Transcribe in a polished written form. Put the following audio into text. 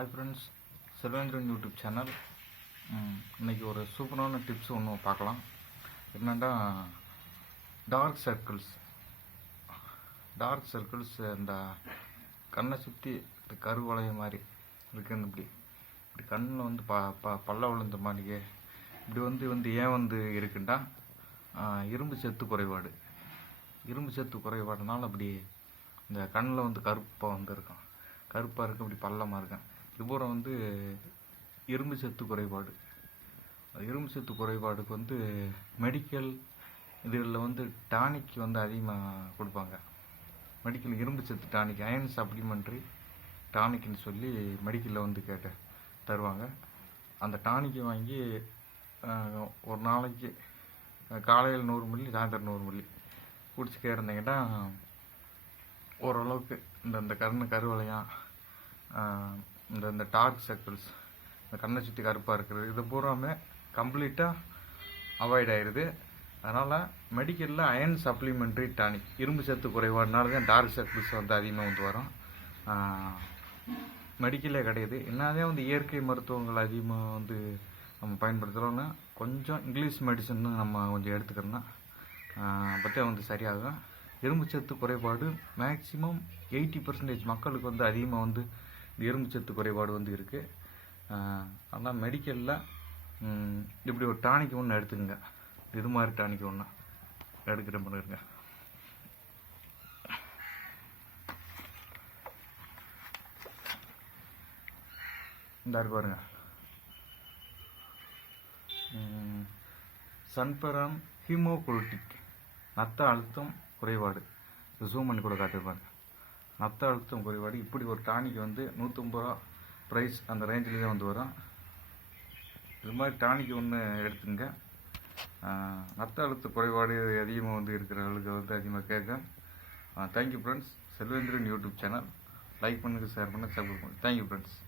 Hi friends, Selvendran YouTube channel. இன்றைக்கி ஒரு சூப்பரான டிப்ஸ் ஒன்று பார்க்கலாம். என்னென்னா டார்க் சர்க்கிள்ஸ் இந்த கண்ணை சுற்றி கருவளையம் மாதிரி இருக்குன்னு இப்படி கண்ணில் வந்து பல்ல விழுந்த மாதிரியே இப்படி ஏன் இருக்குண்டா இரும்பு சத்து குறைபாடுனால அப்படி இந்த கண்ணில் கருப்பாக இருக்கும். இப்படி பள்ளமாக இருக்கும். இதுபூரம் இரும்பு சத்து குறைபாடுக்கு மெடிக்கல் இதில் டானிக் அதிகமாக கொடுப்பாங்க. மெடிக்கல் இரும்பு சத்து டானிக், அயன் சப்ளிமெண்ட்ரி டானிக்னு சொல்லி மெடிக்கலில் தருவாங்க. அந்த டானிக்கை வாங்கி ஒரு நாளைக்கு காலையில் 100 மில்லி, சாயந்தரம் 100 மில்லி குடிச்சிட்டே இருந்தீங்கன்னா ஓரளவுக்கு இந்த கருவளையம், இந்த டார்க் சர்க்கிள்ஸ், இந்த கண்ணை சுற்றி கருப்பாக இருக்கிறது, இது பூராமே கம்ப்ளீட்டாக அவாய்ட் ஆயிடுது. அதனால் மெடிக்கலில் அயன் சப்ளிமெண்ட்ரி டானிக், இரும்பு சத்து குறைபாடுனால தான் டார்க் சர்க்கிள்ஸ் அதிகமாக வரும். மெடிக்கலே கிடையாது. என்னதான் இயற்கை மருத்துவங்கள் அதிகமாக நம்ம பயன்படுத்துகிறோன்னா கொஞ்சம் இங்கிலீஷ் மெடிசன் நம்ம கொஞ்சம் எடுத்துக்கிறோன்னா பற்றி சரியாகும். இரும்பு சத்து குறைபாடு மேக்ஸிமம் 80% மக்களுக்கு அதிகமாக இரும்பு சத்து குறைபாடு இருக்குது. ஆனால் மெடிக்கலில் இப்படி ஒரு டானிக் ஒன்று எடுத்துக்கங்க. இது மாதிரி டானிக் ஒன்று எடுக்கிற பண்ணுங்க. இந்த பாருங்க, சன்பரம் ஹீமோகுளோட்டிக், ரத்த அழுத்தம் குறைபாடு. ஜூம் பண்ணி கூட காட்டிருப்பாங்க. ரத்த அழுத்தம் குறைபாடு இப்படி ஒரு டானிக் 150 ரூபா ப்ரைஸ், அந்த ரேஞ்சில் தான் வரும். இது மாதிரி டானிக் ஒன்று எடுத்துங்க. ரத்த அழுத்த குறைபாடு அதிகமாக இருக்கிறவங்களுக்கு அதிகமாக கேட்கும். Thank you friends. Selvendran YouTube channel like பண்ணுங்கள், ஷேர் பண்ணுங்கள், சப்ஸ்கிரைப் பண்ணுங்கள். Thank you friends.